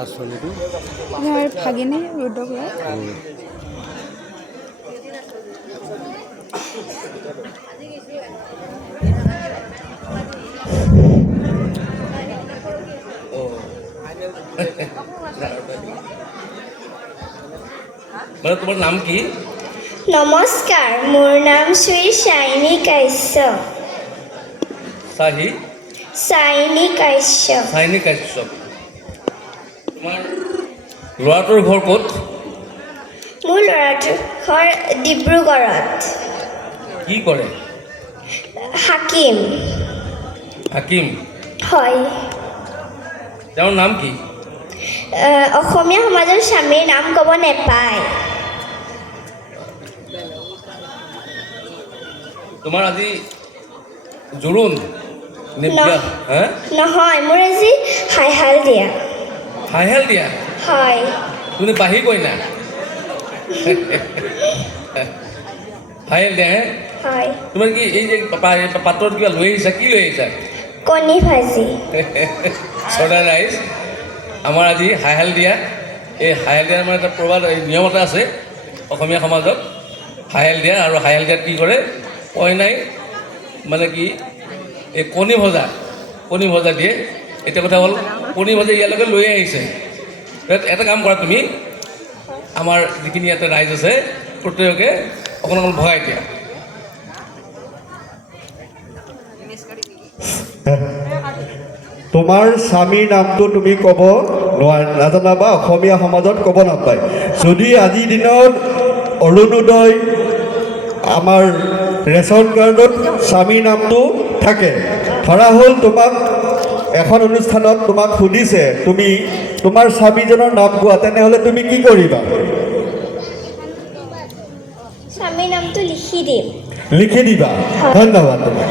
R ছোৱালীটো মোৰ ভাগিনী ৰুদ্ৰকুৰা মানে তোমাৰ নাম কি? নমস্কাৰ, মোৰ নাম শ্ৰী চাইনী কাশ্যপ। চাহি চাইনী কাশ্যপ। চাইনী কাশ্যপ। তোমাৰ ল'ৰাটোৰ ঘৰ ক'ত? মোৰ ল'ৰাটোৰ ঘৰ ডিব্ৰুগড়ত। কি কৰে? হাকিম। হাকিম। হয়। তেওঁৰ নাম কি? অসমীয়া সমাজৰ স্বামীৰ নাম ক'ব নেপায়। তোমাৰ আজি জোৰোণ নে বিয়া? হা? নহয়, মোৰ আজি হাইহাল দিয়া। হাইহাল দিয়া? হয়। তুমি পাহি কইনা? হাইহাল দিয়া হে? হয়। তোমাৰ কি এই যে পাত্ৰত কিবা লৈ আহিছা? কি লৈ আহিছা? কণী ভাজি। চৰ্দাৰ ৰাইচ, আমাৰ আজি হাইহাল দিয়া। এই হাইহাল দিয়াৰ মানে এটা প্ৰবাদ নিয়ম এটা আছে অসমীয়া সমাজত। হাইহাল দিয়া, আৰু হাইহাল দিয়াত কি কৰে? কইনাই মানে কি এই কণী ভজা দিয়ে। এতিয়া কথা হ'ল কণী ভজা ইয়ালৈকে লৈ আহিছে। এটা কাম কৰা তুমি, আমাৰ যিখিনি ইয়াতে ৰাইজ আছে প্ৰত্যেককে অকণ ভগাই দিয়া। তোমাৰ স্বামীৰ নামটো তুমি ক'ব নাজানা বা অসমীয়া সমাজত ক'ব নাপায়। যদি আজিৰ দিনত অৰুণোদয় আমাৰ ৰেচন কাৰ্ডত স্বামীৰ নামটো থাকে, ধৰা হ'ল তোমাক এখন অনুষ্ঠানত তোমাক সুধিছে তুমি তোমাৰ স্বামীজনৰ নাম কোৱা, তেনেহ'লে তুমি কি কৰিবা? স্বামীৰ নামটো লিখি দিম। লিখি দিবা। ধন্যবাদ তোমাক।